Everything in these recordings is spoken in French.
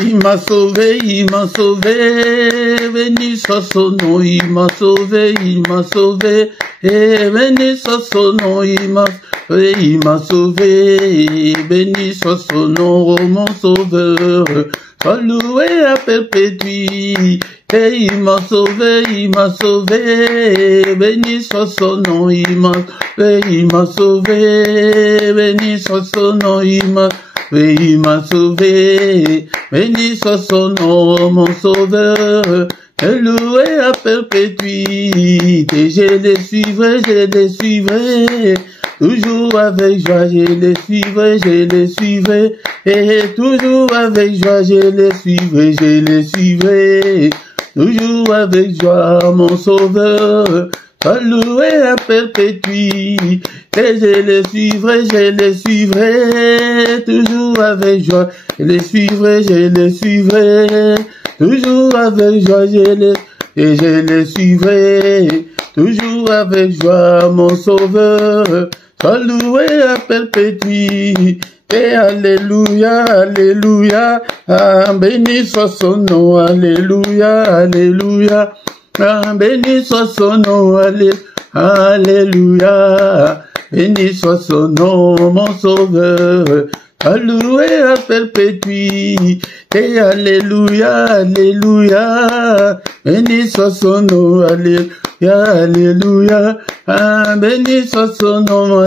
Il m'a sauvé, béni soit son nom, il m'a sauvé, et béni soit son nom, il m'a sauvé, béni soit son nom, oh mon sauveur, sois loué à perpétuité, et il m'a sauvé, béni soit son nom, il m'a sauvé, béni soit son nom, il m'a sauvé, béni soit son nom, mon sauveur, et loué à perpétuité, je les suivrai, toujours avec joie, je les suivrai, et toujours avec joie, je les suivrai, toujours avec joie, mon sauveur, sois loué à perpétuité, et je les suivrai, toujours avec joie, je les suivrai, toujours avec joie, je les suivrai, toujours avec joie, mon sauveur, sois loué à perpétuité, alléluia, alléluia, ah, béni soit son nom, alléluia, alléluia, ah, béni soit son nom, alléluia, béni soit son nom, mon sauveur, loué à perpétuité, alléluia, alléluia, béni soit son nom, alléluia, alléluia, ah, béni soit son nom,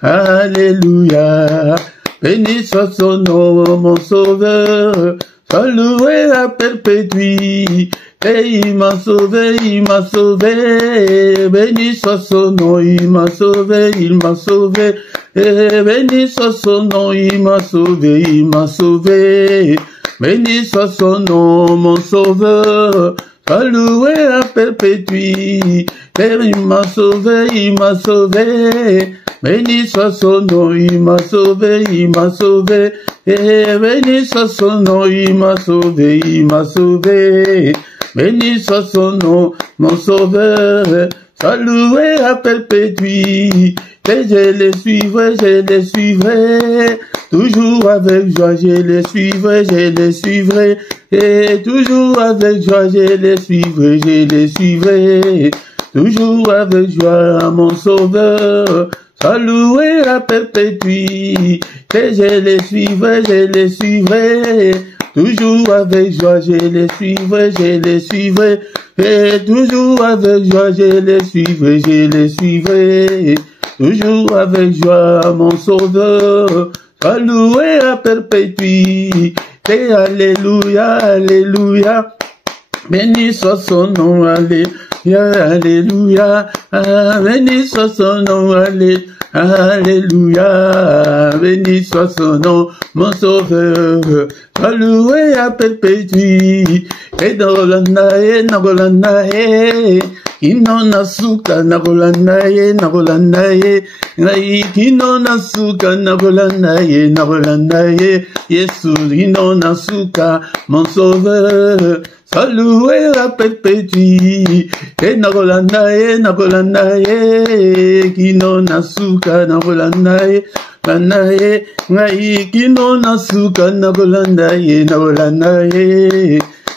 alléluia, béni soit son nom, mon sauveur, sois loué à perpétuité, il m'a sauvé, béni soit son nom, il m'a sauvé, et béni soit son nom, il m'a sauvé, béni soit son nom, mon sauveur, sois loué à perpétuité, il m'a sauvé, béni soit son nom, il m'a sauvé, et béni soit son nom, il m'a sauvé, béni soit son nom, mon sauveur, sois loué à perpétuité, je les suivrai, toujours avec joie, je les suivrai, et toujours avec joie, je les suivrai, toujours avec joie, mon sauveur, sois loué à perpétuité, je les suivrai, toujours avec joie, je les suivrai, et toujours avec joie, je les suivrai, toujours avec joie, mon sauveur, sois loué à perpétuité, alléluia, alléluia, béni soit son nom, alléluia, alléluia, ah, béni soit son nom, alléluia, béni soit son nom, mon sauveur, sois loué à perpétuité, et Nagolanae, Kino nasuka Nagolanae, Kino nasuka Nagolanae, Yesu, Kino nasuka, mon sauveur, sois loué à perpétuité, et Nagolanae, Kino nasuka Nagolanae, Kino nasuka Nagolanae,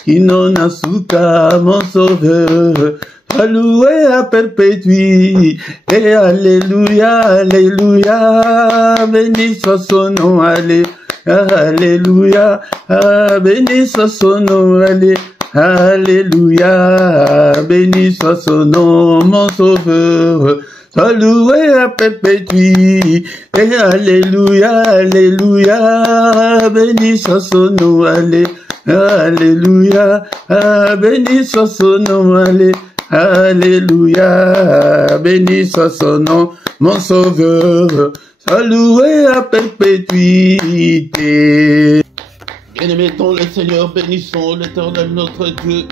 Kino nasuka, mon sauveur, loué à perpétuité, et alléluia, alléluia, béni soit son nom, alléluia, béni soit son nom, alléluia, béni soit son nom, mon sauveur, sois loué à perpétuité, et alléluia, alléluia, béni soit son nom, alléluia, béni soit son nom, alléluia, béni soit son nom, mon sauveur, sois loué à perpétuité. Bien-aimons le Seigneur, bénissons l'Éternel notre Dieu,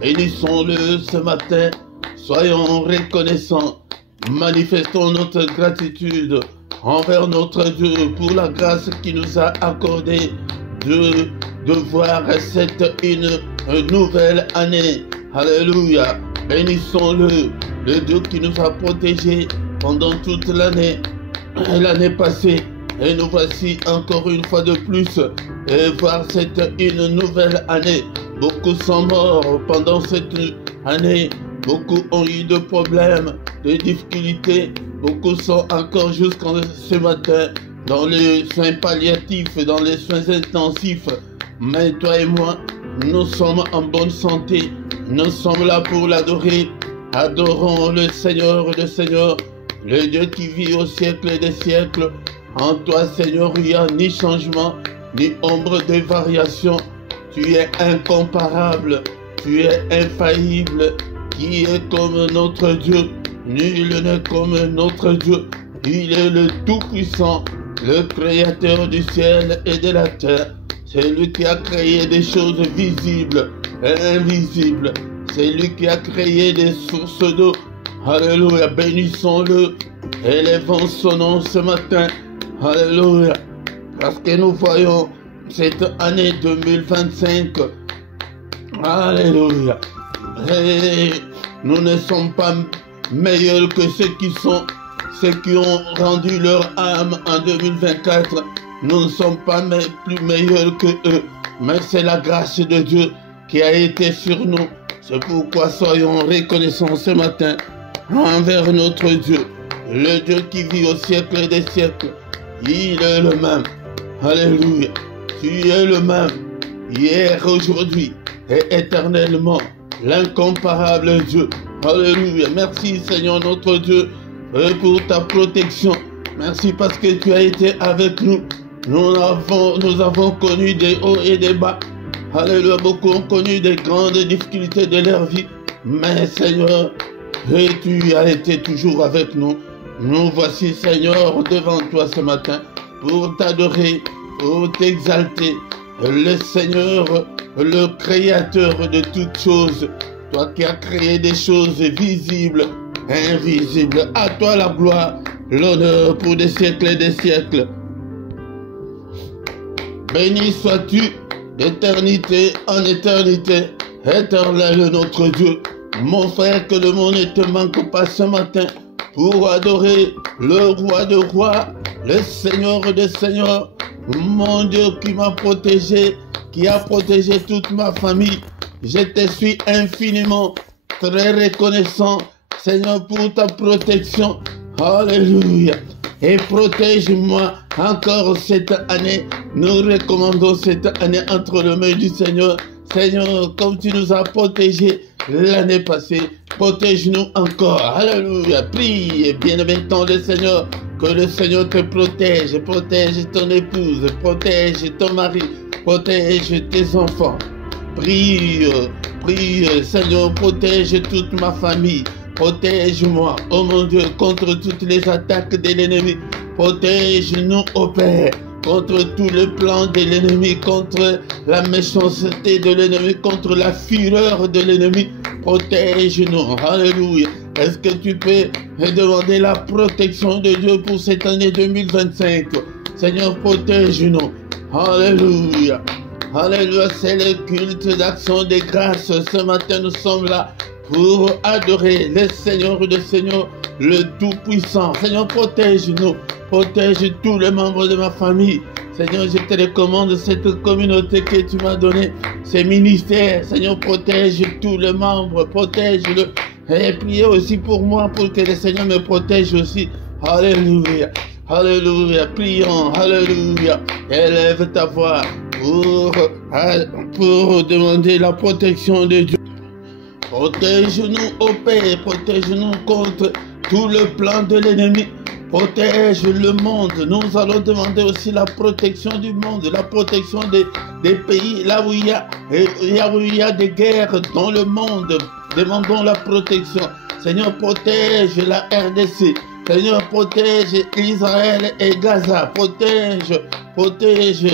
bénissons-le ce matin, soyons reconnaissants, manifestons notre gratitude envers notre Dieu pour la grâce qu'il nous a accordée de voir cette une nouvelle année. Alléluia. Bénissons-le, le Dieu qui nous a protégés pendant toute l'année passée Et nous voici encore une fois de plus et voir une nouvelle année. Beaucoup sont morts pendant cette année. Beaucoup ont eu de problèmes, de difficultés. Beaucoup sont encore jusqu'à ce matin dans les soins palliatifs, dans les soins intensifs. Mais toi et moi, nous sommes en bonne santé. Nous sommes là pour l'adorer. Adorons le Seigneur, le Dieu qui vit au siècle des siècles. En toi, Seigneur, il n'y a ni changement, ni ombre de variation. Tu es incomparable, tu es infaillible. Qui est comme notre Dieu? Nul n'est comme notre Dieu. Il est le Tout-Puissant, le Créateur du ciel et de la terre. C'est lui qui a créé des choses visibles et invisibles. C'est lui qui a créé des sources d'eau. Alléluia, bénissons-le. Élevons son nom ce matin. Alléluia. Parce que nous voyons cette année 2025. Alléluia. Et nous ne sommes pas meilleurs que ceux qui ont rendu leur âme en 2024. Nous ne sommes pas plus meilleurs que eux. Mais c'est la grâce de Dieu qui a été sur nous. C'est pourquoi soyons reconnaissants ce matin envers notre Dieu. Le Dieu qui vit au siècle des siècles. Il est le même. Alléluia. Tu es le même. Hier, aujourd'hui et éternellement. L'incomparable Dieu. Alléluia. Merci Seigneur notre Dieu pour ta protection. Merci parce que tu as été avec nous. Nous avons connu des hauts et des bas. Alléluia. Beaucoup ont connu des grandes difficultés de leur vie. Mais Seigneur, et tu as été toujours avec nous. Nous voici Seigneur devant toi ce matin pour t'adorer, pour t'exalter. Le Seigneur, le Créateur de toutes choses. Toi qui as créé des choses visibles, invisibles. À toi la gloire, l'honneur pour des siècles et des siècles. Béni sois-tu d'éternité en éternité, éternel notre Dieu. Mon frère, que le monde ne te manque pas ce matin pour adorer le roi de rois, le Seigneur des seigneurs, mon Dieu qui m'a protégé, qui a protégé toute ma famille. Je te suis infiniment très reconnaissant, Seigneur, pour ta protection. Alléluia. Et protège-moi encore cette année. Nous recommandons cette année entre les mains du Seigneur. Seigneur, comme tu nous as protégés l'année passée, protège-nous encore. Alléluia. Prie, bien-aimé le Seigneur, que le Seigneur te protège. Protège ton épouse, protège ton mari, protège tes enfants. Prie, Seigneur, protège toute ma famille. Protège-moi, oh mon Dieu, contre toutes les attaques de l'ennemi. Protège-nous, ô Père, contre tous les plans de l'ennemi, contre la méchanceté de l'ennemi, contre la fureur de l'ennemi. Protège-nous, alléluia. Est-ce que tu peux demander la protection de Dieu pour cette année 2025? Seigneur, protège-nous, alléluia. Alléluia, c'est le culte d'action de grâce. Ce matin, nous sommes là pour adorer le Seigneur des Seigneurs, le Tout-Puissant. Seigneur, protège-nous, protège tous les membres de ma famille. Seigneur, je te recommande cette communauté que tu m'as donnée, ces ministères. Seigneur, protège tous les membres, protège-le. Et priez aussi pour moi, pour que le Seigneur me protège aussi. Alléluia, alléluia, prions, alléluia. Élève ta voix pour demander la protection de Dieu. Protège-nous, ô Père, protège-nous contre tout le plan de l'ennemi. Protège le monde. Nous allons demander aussi la protection du monde, la protection des pays là où il y a des guerres dans le monde. Demandons la protection. Seigneur, protège la RDC. Seigneur, protège Israël et Gaza. Protège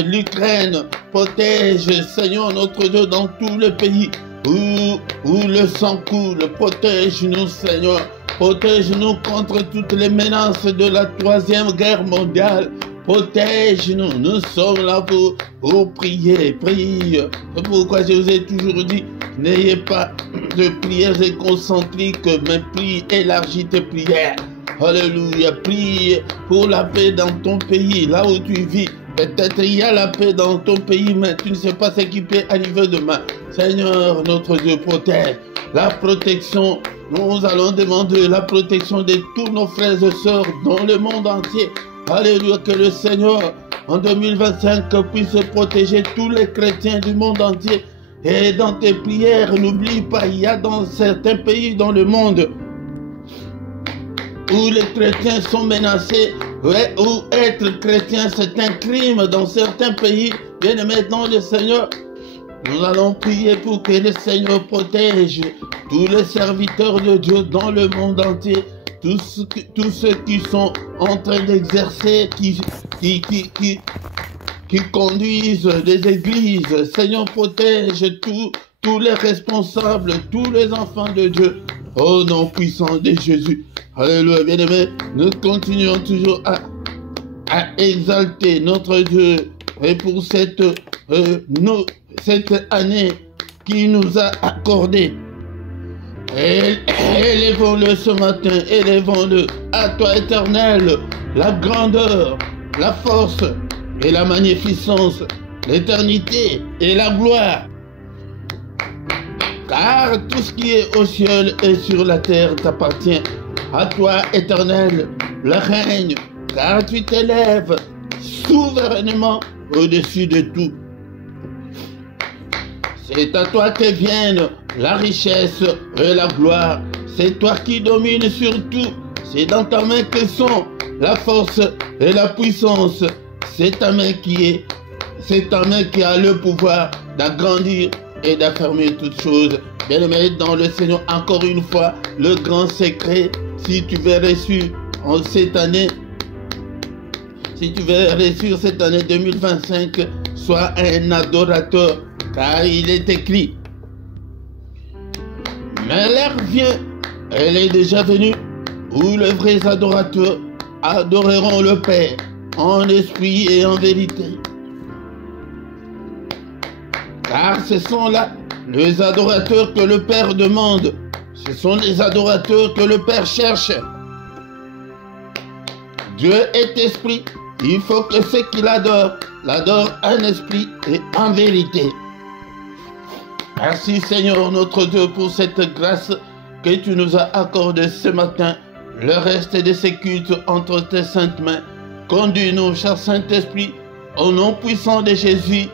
l'Ukraine. Protège, Seigneur, notre Dieu, dans tous les pays où le sang coule. Protège-nous, Seigneur. Protège-nous contre toutes les menaces de la 3e guerre mondiale. Protège-nous. Nous sommes là pour prier. Prie. C'est pourquoi je vous ai toujours dit, n'ayez pas de prières concentriques, mais prie, élargis tes prières. Alléluia. Prie pour la paix dans ton pays, là où tu vis. Peut-être il y a la paix dans ton pays, mais tu ne sais pas ce qui peut arriver demain. Seigneur, notre Dieu, protège. La protection, nous allons demander la protection de tous nos frères et sœurs dans le monde entier. Alléluia, que le Seigneur, en 2025, puisse protéger tous les chrétiens du monde entier. Et dans tes prières, n'oublie pas, il y a dans certains pays dans le monde où les chrétiens sont menacés, ouais, où être chrétien c'est un crime dans certains pays. Bien-aimés dans le Seigneur, nous allons prier pour que le Seigneur protège tous les serviteurs de Dieu dans le monde entier, tous ceux qui sont en train d'exercer, qui conduisent des églises. Seigneur, protège tous les responsables, tous les enfants de Dieu, au nom puissant de Jésus. Alléluia, bien-aimés, nous continuons toujours à exalter notre Dieu et pour cette année qu'il nous a accordée. Élevons-le ce matin, élevons-le à toi, Éternel, la grandeur, la force et la magnificence, l'éternité et la gloire. Car tout ce qui est au ciel et sur la terre t'appartient. À toi, Éternel, le règne, car tu t'élèves souverainement au-dessus de tout. C'est à toi que viennent la richesse et la gloire. C'est toi qui domines sur tout. C'est dans ta main que sont la force et la puissance. C'est ta main qui a le pouvoir d'agrandir et d'affermir toutes choses. Bien-aimés dans le Seigneur, encore une fois, le grand secret, si tu veux réussir en cette année, si tu veux réussir cette année 2025, sois un adorateur, car il est écrit. Mais l'heure vient, elle est déjà venue, où les vrais adorateurs adoreront le Père en esprit et en vérité. Car ce sont là les adorateurs que le Père demande. Ce sont les adorateurs que le Père cherche. Dieu est esprit. Il faut que ceux qui l'adorent en esprit et en vérité. Merci Seigneur notre Dieu pour cette grâce que tu nous as accordée ce matin. Le reste de ces cultes entre tes saintes mains. Conduis-nous, cher Saint-Esprit, au nom puissant de Jésus.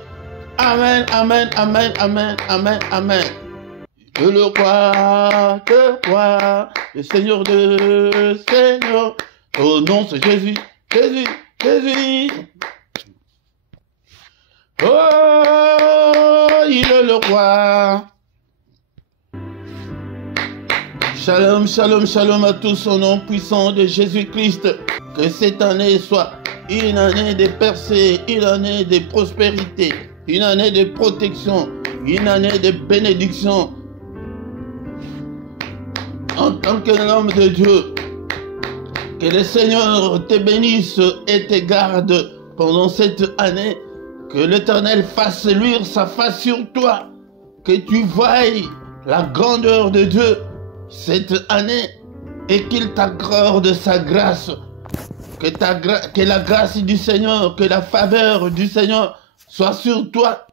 Amen, amen, amen, amen, amen, amen. Que le roi, le Seigneur de Seigneur, au nom de Jésus, Jésus, Jésus. Oh, il est le roi. Shalom, shalom, shalom à tous au nom puissant de Jésus-Christ. Que cette année soit une année de percée, une année de prospérité, une année de protection, une année de bénédiction. En tant qu'homme de Dieu, que le Seigneur te bénisse et te garde pendant cette année. Que l'Éternel fasse luire sa face sur toi. Que tu voies la grandeur de Dieu cette année et qu'il t'accorde sa grâce. Que la grâce du Seigneur, que la faveur du Seigneur soit sur toi.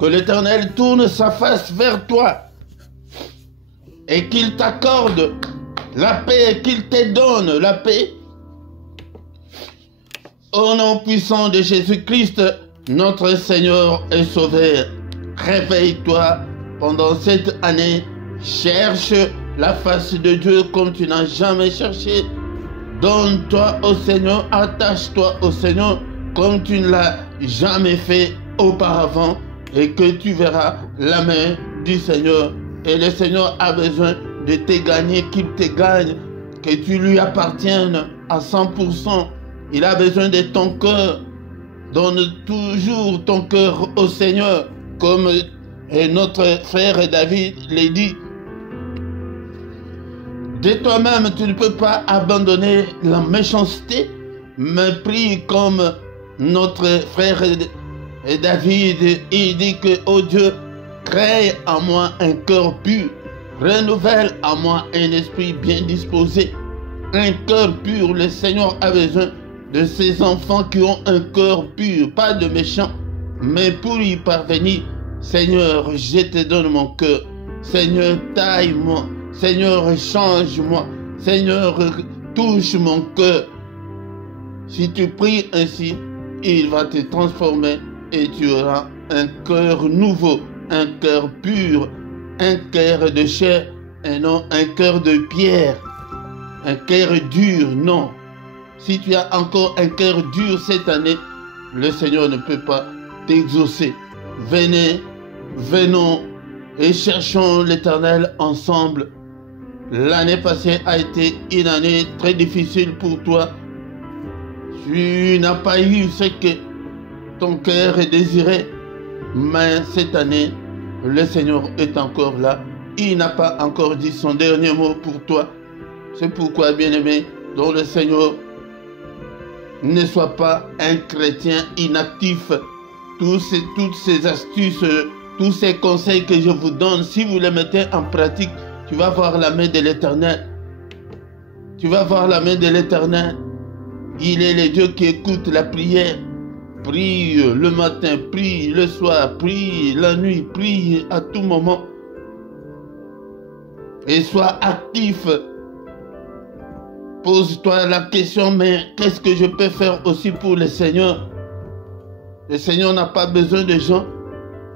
Que l'Éternel tourne sa face vers toi et qu'il t'accorde la paix, qu'il te donne la paix. Au nom puissant de Jésus-Christ, notre Seigneur et Sauveur, réveille-toi pendant cette année. Cherche la face de Dieu comme tu n'as jamais cherché. Donne-toi au Seigneur, attache-toi au Seigneur comme tu ne l'as jamais fait auparavant et que tu verras la main du Seigneur. Et le Seigneur a besoin de te gagner, qu'il te gagne, que tu lui appartiennes à 100%. Il a besoin de ton cœur. Donne toujours ton cœur au Seigneur, comme notre frère David l'a dit. De toi-même, tu ne peux pas abandonner la méchanceté, mais prie comme notre frère David. Il dit que, oh Dieu, crée en moi un cœur pur Renouvelle en moi un esprit bien disposé, un cœur pur. Le Seigneur a besoin de ses enfants qui ont un cœur pur, pas de méchants. Mais pour y parvenir, Seigneur, je te donne mon cœur. Seigneur, taille-moi. Seigneur, change-moi. Seigneur, touche mon cœur. Si tu pries ainsi, il va te transformer et tu auras un cœur nouveau, un cœur pur, un cœur de chair et non un cœur de pierre, un cœur dur, non. Si tu as encore un cœur dur cette année, le Seigneur ne peut pas t'exaucer. Venons et cherchons l'Éternel ensemble. L'année passée a été une année très difficile pour toi. Tu n'as pas eu ce que ton cœur désirait, mais cette année, le Seigneur est encore là. Il n'a pas encore dit son dernier mot pour toi. C'est pourquoi, bien-aimé, dont le Seigneur, ne soit pas un chrétien inactif. Toutes ces astuces, tous ces conseils que je vous donne, si vous les mettez en pratique, tu vas voir la main de l'Éternel. Tu vas voir la main de l'Éternel. Il est le Dieu qui écoute la prière. Prie le matin, prie le soir, prie la nuit, prie à tout moment. Et sois actif. Pose-toi la question, mais qu'est-ce que je peux faire aussi pour le Seigneur? Le Seigneur n'a pas besoin de gens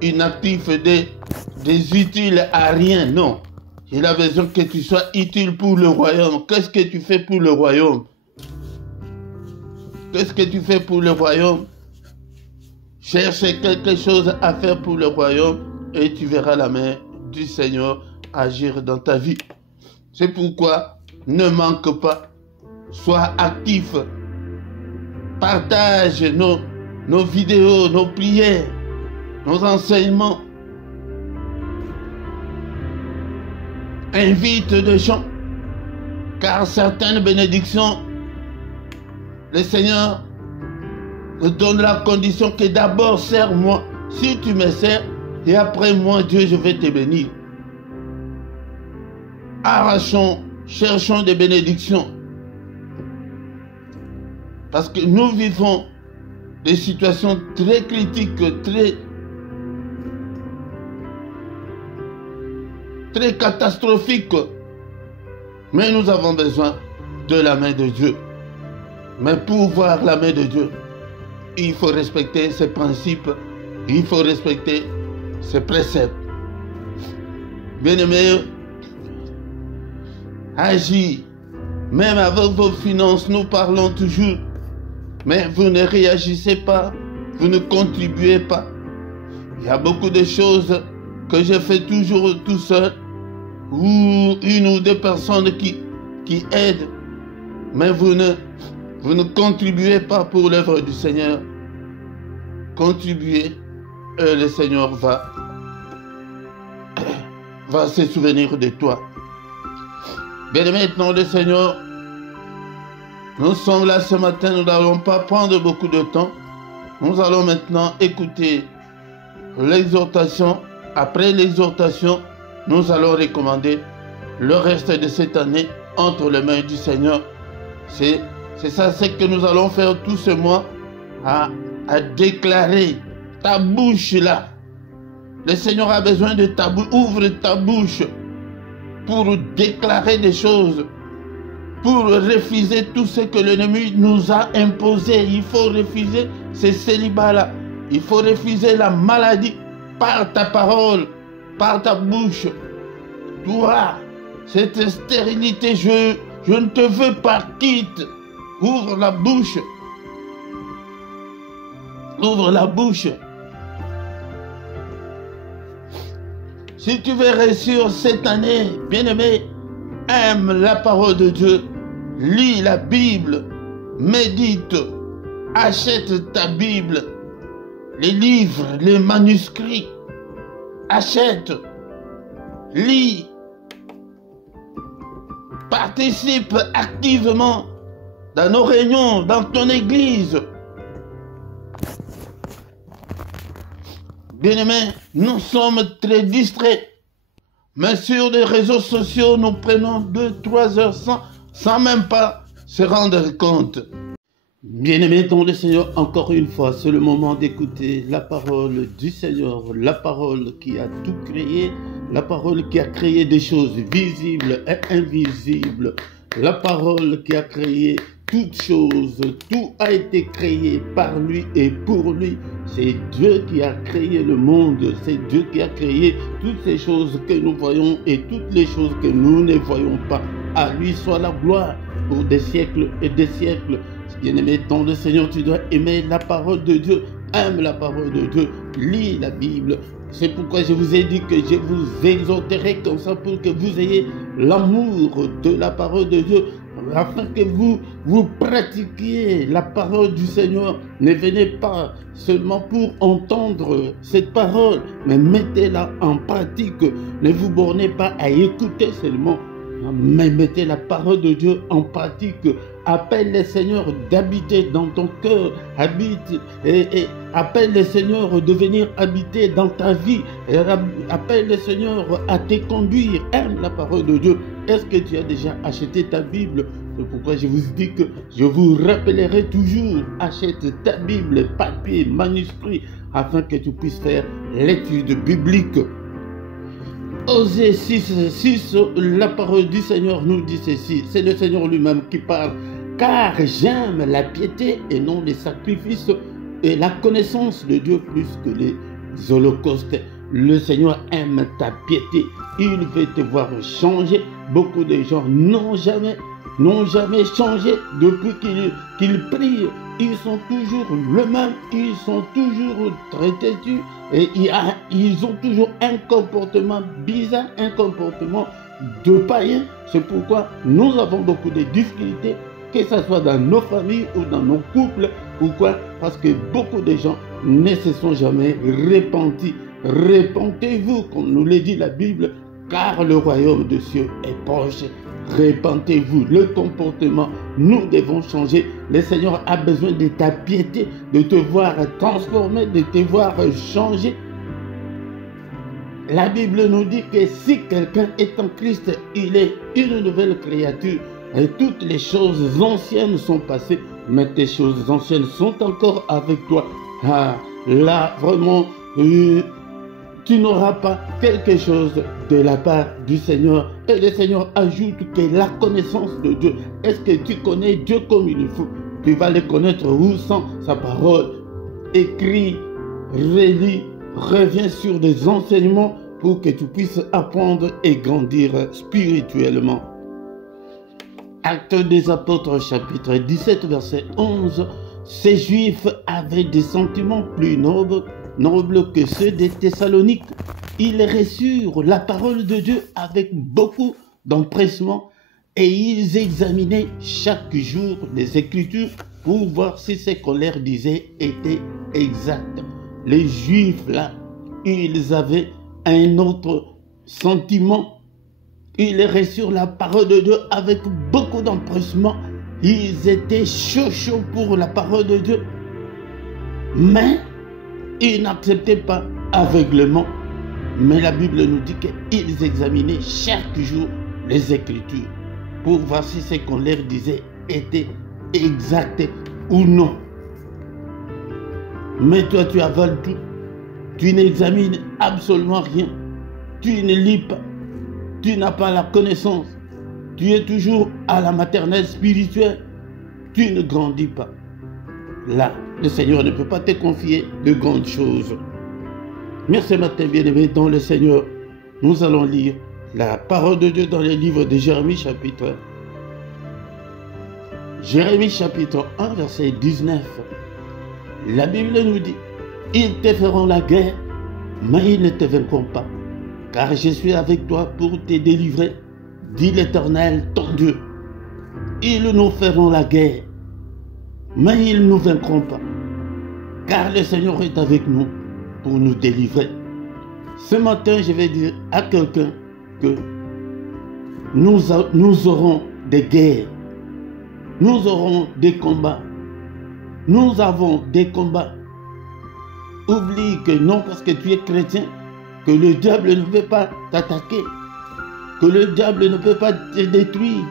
inactifs, des utiles à rien, non. Il a besoin que tu sois utile pour le royaume. Qu'est-ce que tu fais pour le royaume? Qu'est-ce que tu fais pour le royaume? Cherche quelque chose à faire pour le royaume et tu verras la main du Seigneur agir dans ta vie. C'est pourquoi ne manque pas. Sois actif. Partage nos vidéos, nos prières, nos enseignements. Invite des gens, car certaines bénédictions, le Seigneur te donne la condition que d'abord sers-moi. Si tu me sers, et après moi, Dieu, je vais te bénir. Arrachons, cherchons des bénédictions. Parce que nous vivons des situations très critiques, très catastrophiques. Mais nous avons besoin de la main de Dieu. Mais pour voir la main de Dieu, il faut respecter ses principes, il faut respecter ses préceptes. Bien-aimés, agis. Même avec vos finances, nous parlons toujours. Mais vous ne réagissez pas, vous ne contribuez pas. Il y a beaucoup de choses que je fais toujours tout seul, ou une ou deux personnes qui aident, mais vous ne contribuez pas pour l'œuvre du Seigneur. Contribuez et le Seigneur va se souvenir de toi. Bien maintenant, le Seigneur, nous sommes là ce matin, nous n'allons pas prendre beaucoup de temps. Nous allons maintenant écouter l'exhortation. Après l'exhortation, nous allons recommander le reste de cette année entre les mains du Seigneur. C'est ça, c'est que nous allons faire tout ce mois à déclarer ta bouche là. Le Seigneur a besoin de ta bouche. Ouvre ta bouche pour déclarer des choses, pour refuser tout ce que l'ennemi nous a imposé. Il faut refuser ces célibats-là. Il faut refuser la maladie par ta parole, par ta bouche. Toi, cette stérilité, je ne te veux pas, quitte. Ouvre la bouche. Ouvre la bouche. Si tu veux réussir cette année, bien-aimé, aime la parole de Dieu, lis la Bible, médite, achète ta Bible, les livres, les manuscrits, achète, lis, participe activement dans nos réunions, dans ton église. Bien-aimés, nous sommes très distraits. Mais sur les réseaux sociaux, nous prenons 2-3 heures sans même pas se rendre compte. Bien-aimés dans le Seigneur, encore une fois, c'est le moment d'écouter la parole du Seigneur, la parole qui a tout créé, la parole qui a créé des choses visibles et invisibles, la parole qui a créé toutes choses, tout a été créé par lui et pour lui. C'est Dieu qui a créé le monde, c'est Dieu qui a créé toutes ces choses que nous voyons et toutes les choses que nous ne voyons pas. À lui soit la gloire pour des siècles et des siècles. Bien-aimé dans le Seigneur, tu dois aimer la parole de Dieu, aime la parole de Dieu, lis la Bible. C'est pourquoi je vous ai dit que je vous exhorterai comme ça pour que vous ayez l'amour de la parole de Dieu, afin que vous pratiquiez la parole du Seigneur. Ne venez pas seulement pour entendre cette parole, mais mettez-la en pratique. Ne vous bornez pas à écouter seulement, mais mettez la parole de Dieu en pratique. Appelle le Seigneur d'habiter dans ton cœur, habite et appelle le Seigneur de venir habiter dans ta vie, appelle le Seigneur à te conduire, aime la parole de Dieu. Est-ce que tu as déjà acheté ta Bible? C'est pourquoi je vous dis que je vous rappellerai toujours, achète ta Bible, papier, manuscrit, afin que tu puisses faire l'étude biblique. Osée 6, la parole du Seigneur nous dit ceci, c'est le Seigneur lui-même qui parle. Car j'aime la piété et non les sacrifices et la connaissance de Dieu plus que les holocaustes. Le Seigneur aime ta piété, il veut te voir changer. Beaucoup de gens n'ont jamais changé depuis qu'ils prient. Ils sont toujours le même, ils sont toujours très têtus et ils ont toujours un comportement bizarre, un comportement de païen. C'est pourquoi nous avons beaucoup de difficultés, que ce soit dans nos familles ou dans nos couples. Pourquoi? Parce que beaucoup de gens ne se sont jamais repentis. Repentez-vous, comme nous le dit la Bible, car le royaume des cieux est proche. Repentez-vous. Le comportement, nous devons changer. Le Seigneur a besoin de ta piété, de te voir transformer, de te voir changer. La Bible nous dit que si quelqu'un est en Christ, il est une nouvelle créature. Et toutes les choses anciennes sont passées, mais tes choses anciennes sont encore avec toi. Ah, là, vraiment, tu n'auras pas quelque chose de la part du Seigneur. Et le Seigneur ajoute que la connaissance de Dieu, est-ce que tu connais Dieu comme il faut? Tu vas le connaître où? Sans sa parole. Écris, relis, reviens sur des enseignements pour que tu puisses apprendre et grandir spirituellement. Actes des Apôtres, chapitre 17, verset 11. Ces Juifs avaient des sentiments plus nobles que ceux des Thessaloniques. Ils reçurent la parole de Dieu avec beaucoup d'empressement et ils examinaient chaque jour les Écritures pour voir si ce qu'on leur disait était exact. Les Juifs, là, ils avaient un autre sentiment. Ils reçurent la parole de Dieu avec beaucoup d'empressement. Ils étaient chauds pour la parole de Dieu. Mais ils n'acceptaient pas aveuglement. Mais la Bible nous dit qu'ils examinaient chaque jour les Écritures pour voir si ce qu'on leur disait était exact ou non. Mais toi, tu avales tout. Tu n'examines absolument rien. Tu ne lis pas. Tu n'as pas la connaissance. Tu es toujours à la maternelle spirituelle. Tu ne grandis pas. Là, le Seigneur ne peut pas te confier de grandes choses. Mais ce matin, bien-aimé, dans le Seigneur, nous allons lire la parole de Dieu dans le livre de Jérémie, chapitre 1. Jérémie, chapitre 1, verset 19. La Bible nous dit, « Ils te feront la guerre, mais ils ne te vaincront pas. Car je suis avec toi pour te délivrer, dit l'Éternel, ton Dieu. Ils nous feront la guerre, mais ils ne nous vaincront pas. Car le Seigneur est avec nous pour nous délivrer. » Ce matin, je vais dire à quelqu'un que nous aurons des guerres, nous aurons des combats, nous avons des combats. Oublie que non parce que tu es chrétien, que le diable ne veut pas t'attaquer. que le diable ne peut pas te détruire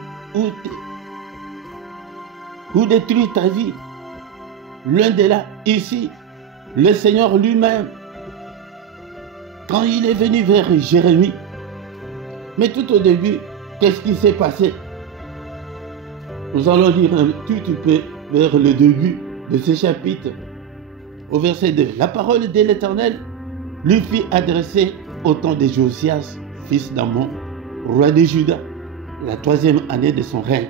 ou détruire ta vie. Loin de là, ici, le Seigneur lui-même, quand il est venu vers Jérémie, mais tout au début, qu'est-ce qui s'est passé? Nous allons lire un tout petit peu vers le début de ce chapitre, au verset 2. La parole de l'Éternel lui fit adresser au temps de Josias, fils d'Amon, roi de Juda, la 3e année de son règne.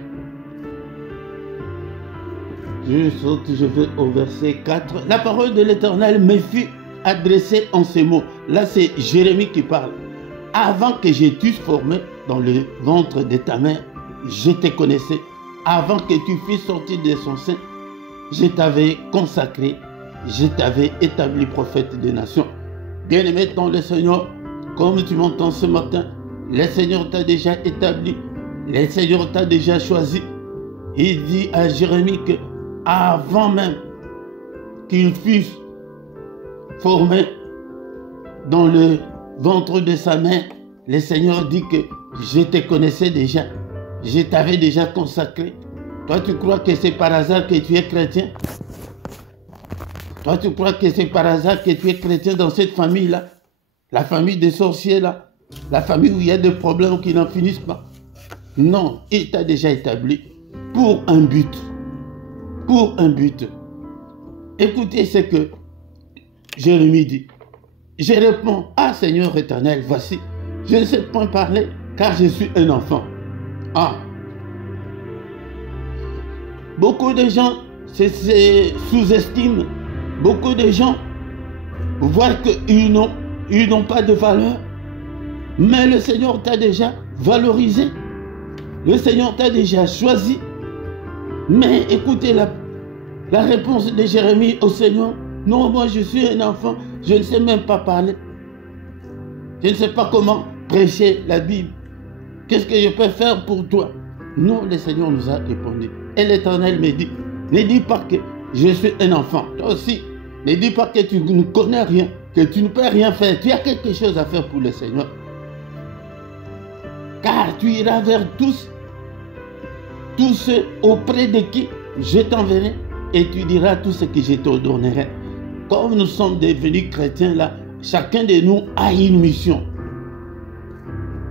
Je vais au verset 4. La parole de l'Éternel me fut adressée en ces mots. Là, c'est Jérémie qui parle. Avant que je t'eusse formé dans le ventre de ta mère, je te connaissais. Avant que tu fusses sorti de son sein, je t'avais consacré, je t'avais établi prophète des nations. Bien-aimé dans le Seigneur, comme tu m'entends ce matin, le Seigneur t'a déjà établi, le Seigneur t'a déjà choisi. Il dit à Jérémie que avant même qu'il fût formé dans le ventre de sa mère, le Seigneur dit que je te connaissais déjà, je t'avais déjà consacré. Toi, tu crois que c'est par hasard que tu es chrétien? Toi, tu crois que c'est par hasard que tu es chrétien dans cette famille-là? La famille des sorciers-là? La famille où il y a des problèmes qui n'en finissent pas? Non, il t'a déjà établi pour un but. Pour un but. Écoutez ce que Jérémie dit. Je réponds, ah Seigneur éternel, voici, je ne sais point parler car je suis un enfant. Ah. Beaucoup de gens se sous-estiment. Beaucoup de gens voient qu'ils n'ont pas de valeur. Mais le Seigneur t'a déjà valorisé. Le Seigneur t'a déjà choisi. Mais écoutez la réponse de Jérémie au Seigneur. Non, moi je suis un enfant. Je ne sais même pas parler. Je ne sais pas comment prêcher la Bible. Qu'est-ce que je peux faire pour toi? Non, le Seigneur nous a répondu. Et l'Éternel me dit, ne dis pas que je suis un enfant. Toi aussi, ne dis pas que tu ne connais rien, que tu ne peux rien faire. Tu as quelque chose à faire pour le Seigneur. Car tu iras vers tous ceux auprès de qui je t'enverrai et tu diras tout ce que je t'ordonnerai. Comme nous sommes devenus chrétiens là, chacun de nous a une mission.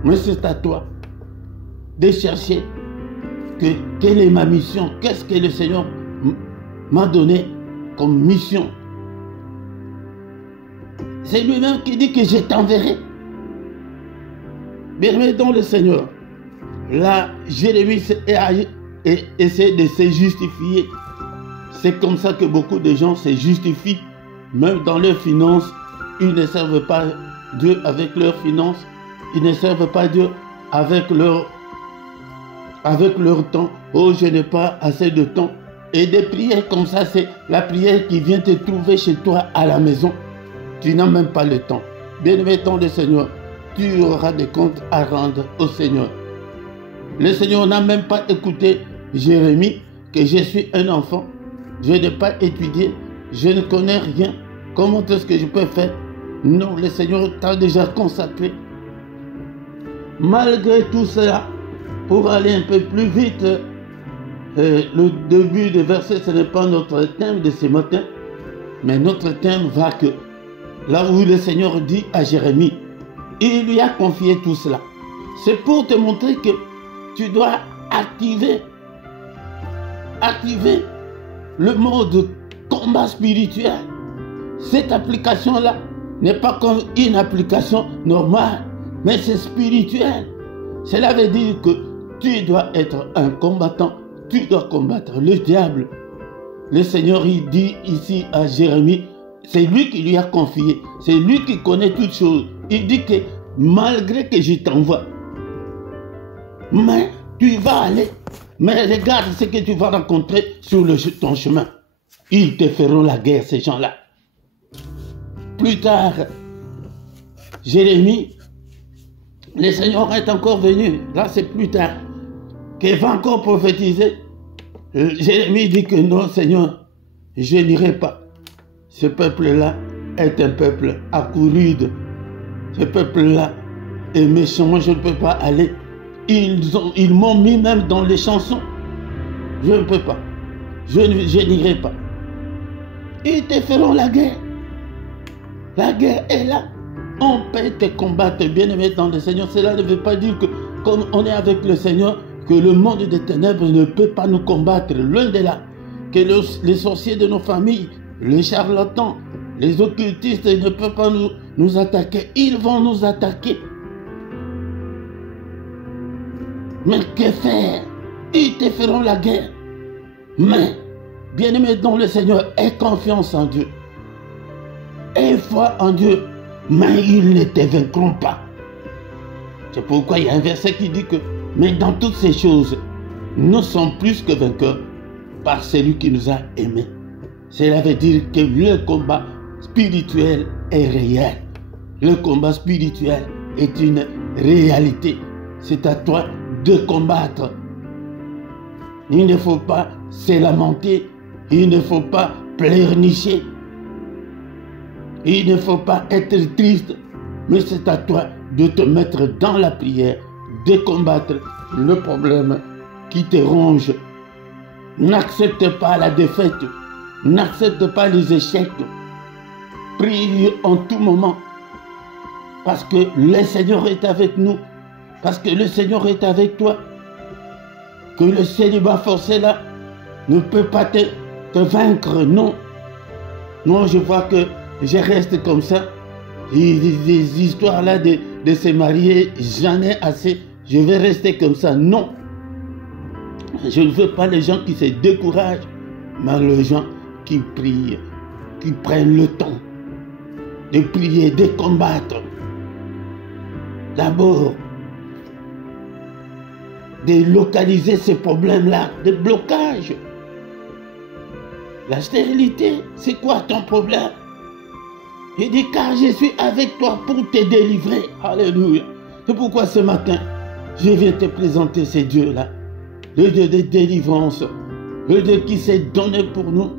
Mais c'est à toi de chercher quelle est ma mission, qu'est-ce que le Seigneur m'a donné comme mission. C'est lui-même qui dit que je t'enverrai. Bien, dans le Seigneur, là, Jérémie essaie de se justifier. C'est comme ça que beaucoup de gens se justifient, même dans leurs finances. Ils ne servent pas Dieu avec leurs finances. Ils ne servent pas Dieu avec leur temps. Oh, je n'ai pas assez de temps. Et des prières comme ça, c'est la prière qui vient te trouver chez toi à la maison. Tu n'as même pas le temps. Bien-aimé dans le Seigneur, tu auras des comptes à rendre au Seigneur. Le Seigneur n'a même pas écouté Jérémie, que je suis un enfant. Je n'ai pas étudié. Je ne connais rien. Comment est-ce que je peux faire? Non, le Seigneur t'a déjà consacré. Malgré tout cela, pour aller un peu plus vite, le début du verset, ce n'est pas notre thème de ce matin, mais notre thème va que là où le Seigneur dit à Jérémie, il lui a confié tout cela. C'est pour te montrer que tu dois activer le mode combat spirituel. Cette application-là n'est pas comme une application normale, mais c'est spirituel. Cela veut dire que tu dois être un combattant, tu dois combattre le diable. Le Seigneur, il dit ici à Jérémie, c'est lui qui lui a confié, c'est lui qui connaît toutes choses. Il dit que malgré que je t'envoie, mais tu vas aller, mais regarde ce que tu vas rencontrer sur ton chemin. Ils te feront la guerre, ces gens-là. Plus tard, Jérémie, le Seigneur est encore venu. Là, c'est plus tard qu'il va encore prophétiser. Jérémie dit que non, Seigneur, je n'irai pas. Ce peuple-là est un peuple accouru. Ce peuple-là et méchant, je ne peux pas aller. Ils m'ont mis même dans les chansons. Je ne peux pas. Je n'irai pas. Ils te feront la guerre. La guerre est là. On peut te combattre, bien-aimé dans le Seigneur. Cela ne veut pas dire que, comme on est avec le Seigneur, que le monde des ténèbres ne peut pas nous combattre. Loin de là. Que les sorciers de nos familles, les charlatans, les occultistes ne peuvent pas nous attaquer. Ils vont nous attaquer. Mais que faire? Ils te feront la guerre. Mais, bien-aimé dans le Seigneur, aie confiance en Dieu. Aie foi en Dieu. Mais ils ne te vaincront pas. C'est pourquoi il y a un verset qui dit que, mais dans toutes ces choses, nous sommes plus que vainqueurs par celui qui nous a aimés. Cela veut dire que le combat spirituel est réel. Le combat spirituel est une réalité. C'est à toi de combattre. Il ne faut pas se lamenter. Il ne faut pas pleurnicher. Il ne faut pas être triste. Mais c'est à toi de te mettre dans la prière, de combattre le problème qui te ronge. N'accepte pas la défaite. N'accepte pas les échecs. Prie en tout moment. Parce que le Seigneur est avec nous. Parce que le Seigneur est avec toi. Que le célibat forcé là ne peut pas te vaincre. Non. Non, je vois que je reste comme ça. Des histoires là de se marier, j'en ai assez. Je vais rester comme ça. Non. Je ne veux pas les gens qui se découragent, mais les gens qui prient, qui prennent le temps de prier, de combattre. D'abord, de localiser ces problèmes-là, de blocage. La stérilité, c'est quoi ton problème? Il dit, car je suis avec toi pour te délivrer. Alléluia. C'est pourquoi ce matin, je viens te présenter ces dieux-là. Le Dieu de délivrance, le Dieu qui s'est donné pour nous,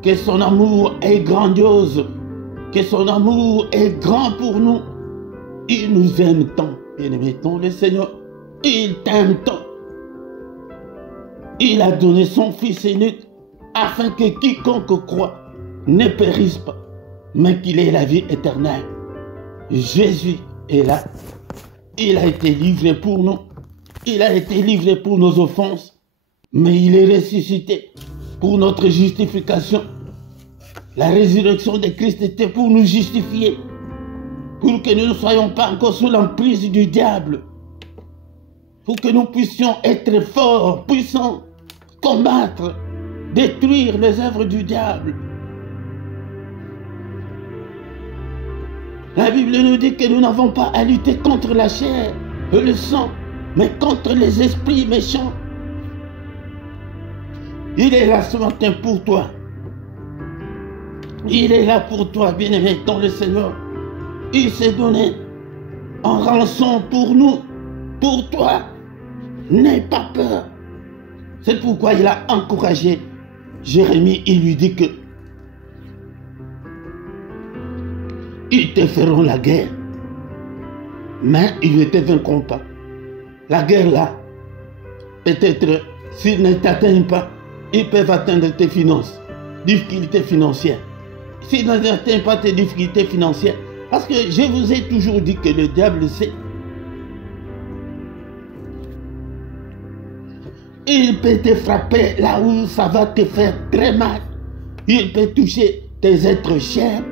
que son amour est grandiose, que son amour est grand pour nous. Il nous aime tant, bien-aimé, le Seigneur, il t'aime tant. Il a donné son Fils unique afin que quiconque croit ne périsse pas, mais qu'il ait la vie éternelle. Jésus est là. Il a été livré pour nous. Il a été livré pour nos offenses, mais il est ressuscité pour notre justification. La résurrection de Christ était pour nous justifier, pour que nous ne soyons pas encore sous l'emprise du diable, pour que nous puissions être forts, puissants, combattre, détruire les œuvres du diable. La Bible nous dit que nous n'avons pas à lutter contre la chair et le sang, mais contre les esprits méchants. Il est là ce matin pour toi. Il est là pour toi, bien-aimé dans le Seigneur. Il s'est donné en rançon pour nous, pour toi. N'aie pas peur. C'est pourquoi il a encouragé Jérémie. Il lui dit que ils te feront la guerre, mais ils ne te vaincront pas. La guerre là, peut-être, s'ils ne t'atteignent pas, ils peuvent atteindre tes finances, difficultés financières. S'ils n'atteignent pas tes difficultés financières, parce que je vous ai toujours dit que le diable sait. Il peut te frapper là où ça va te faire très mal. Il peut toucher tes êtres chers.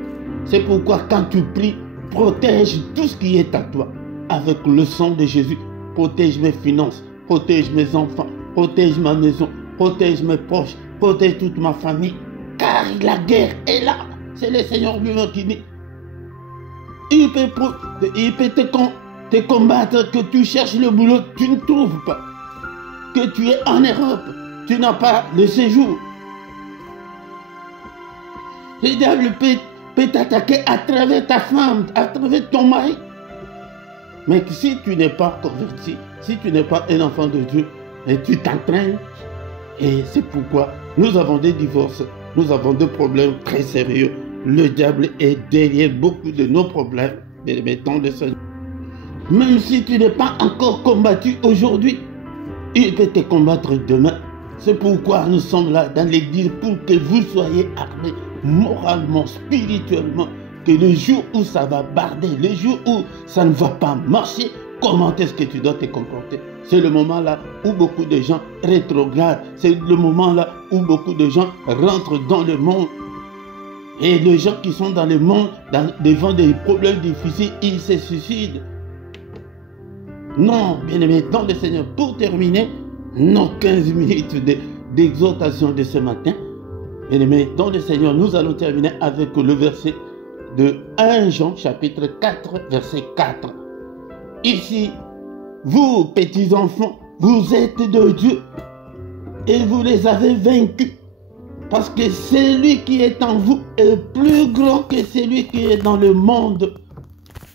C'est pourquoi quand tu pries, protège tout ce qui est à toi avec le sang de Jésus. Protège mes finances, protège mes enfants, protège ma maison, protège mes proches, protège toute ma famille. Car la guerre est là. C'est le Seigneur lui-même qui dit. Il peut te combattre, que tu cherches le boulot, tu ne trouves pas. Que tu es en Europe, tu n'as pas le séjour. Le diable peut t'attaquer à travers ta femme, à travers ton mari. Mais si tu n'es pas converti, si tu n'es pas un enfant de Dieu, et tu t'entraînes, et c'est pourquoi nous avons des divorces, nous avons des problèmes très sérieux. Le diable est derrière beaucoup de nos problèmes, mais mettons le Seigneur. Même si tu n'es pas encore combattu aujourd'hui, il peut te combattre demain. C'est pourquoi nous sommes là dans l'église, pour que vous soyez armés moralement, spirituellement, que le jour où ça va barder, le jour où ça ne va pas marcher, comment est-ce que tu dois te comporter? C'est le moment là où beaucoup de gens rétrogradent. C'est le moment là où beaucoup de gens rentrent dans le monde. Et les gens qui sont dans le monde, devant des problèmes difficiles, ils se suicident. Non, bien-aimés, dans le Seigneur, pour terminer, nos 15 minutes d'exhortation de ce matin, bien-aimés, dans le Seigneur, nous allons terminer avec le verset de 1 Jean, chapitre 4, verset 4. Ici, vous, petits enfants, vous êtes de Dieu et vous les avez vaincus. Parce que celui qui est en vous est plus grand que celui qui est dans le monde.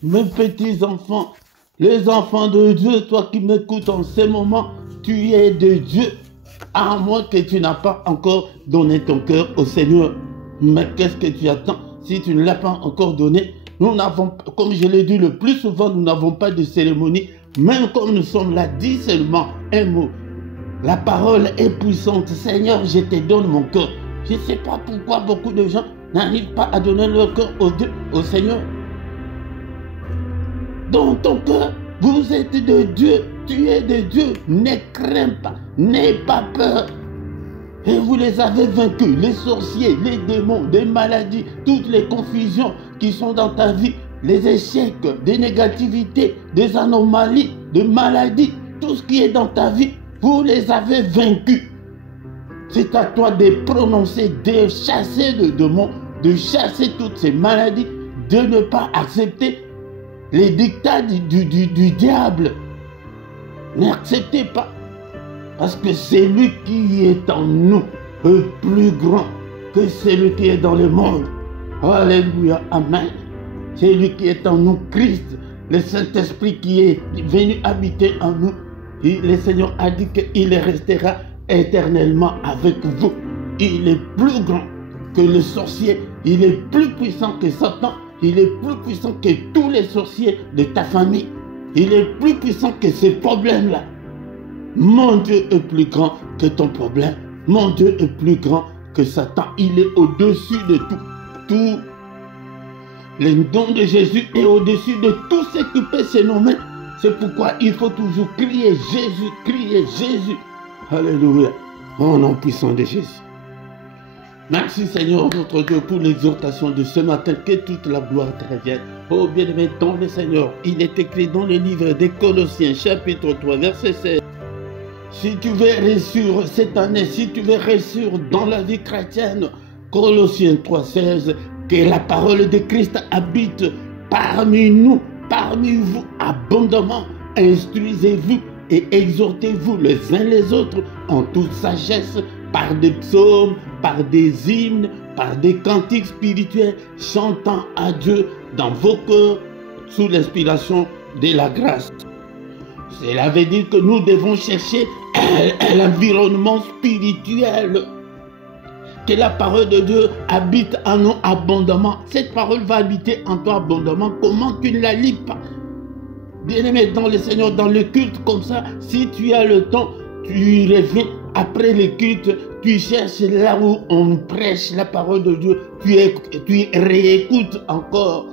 Mes petits enfants, les enfants de Dieu, toi qui m'écoutes en ce moment, tu es de Dieu, à moins que tu n'as pas encore donné ton cœur au Seigneur. Mais qu'est-ce que tu attends si tu ne l'as pas encore donné? Nous n'avons, comme je l'ai dit le plus souvent, nous n'avons pas de cérémonie. Même comme nous sommes là, dis seulement un mot. La parole est puissante. Seigneur, je te donne mon cœur. Je ne sais pas pourquoi beaucoup de gens n'arrivent pas à donner leur cœur au Seigneur. Dans ton cœur, vous êtes de Dieu. Tu es de Dieu. Ne crains pas. N'aie pas peur. Et vous les avez vaincus. Les sorciers, les démons, les maladies, toutes les confusions qui sont dans ta vie, les échecs, des négativités, des anomalies, des maladies, tout ce qui est dans ta vie, vous les avez vaincus. C'est à toi de prononcer, de chasser le démon, de chasser toutes ces maladies, de ne pas accepter les dictats du diable. N'acceptez pas. Parce que celui qui est en nous est plus grand que celui qui est dans le monde. Alléluia, amen. Celui qui est en nous, Christ, le Saint-Esprit qui est venu habiter en nous. Et le Seigneur a dit qu'il restera éternellement avec vous. Il est plus grand que le sorcier. Il est plus puissant que Satan. Il est plus puissant que tous les sorciers de ta famille. Il est plus puissant que ces problèmes-là. Mon Dieu est plus grand que ton problème. Mon Dieu est plus grand que Satan. Il est au-dessus de tout. Tout le nom de Jésus est au-dessus de tout ce qui peut se nommer. C'est pourquoi il faut toujours crier Jésus, crier Jésus. Alléluia. Au nom puissant de Jésus. Merci Seigneur notre Dieu pour l'exhortation de ce matin. Que toute la gloire te revienne. Oh bien-aimé dans le Seigneur. Il est écrit dans le livre des Colossiens chapitre 3 verset 16. Si tu veux réussir cette année, si tu veux réussir dans la vie chrétienne, Colossiens 3,16, que la parole de Christ habite parmi nous, parmi vous abondamment. Instruisez-vous et exhortez-vous les uns les autres en toute sagesse, par des psaumes, par des hymnes, par des cantiques spirituels, chantant à Dieu dans vos cœurs sous l'inspiration de la grâce. Cela veut dire que nous devons chercher l'environnement spirituel. Que la parole de Dieu habite en nous abondamment. Cette parole va habiter en toi abondamment. Comment tu ne la lis pas? Bien-aimé dans le Seigneur, dans le culte comme ça, si tu as le temps, tu reviens après le culte, tu cherches là où on prêche la parole de Dieu, tu réécoutes encore.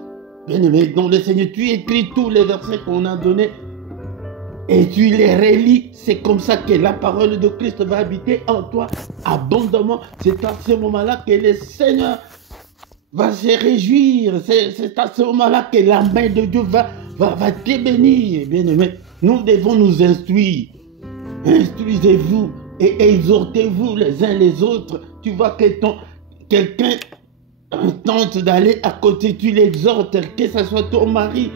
Bien-aimé dans le Seigneur, tu écris tous les versets qu'on a donnés et tu les relis. C'est comme ça que la parole de Christ va habiter en toi abondamment. C'est à ce moment-là que le Seigneur va se réjouir. C'est à ce moment-là que la main de Dieu va te bénir. Bien-aimé, nous devons nous instruire. Instruisez-vous et exhortez-vous les uns les autres. Tu vois que quelqu'un tente d'aller à côté, tu l'exhortes, que ce soit ton mari.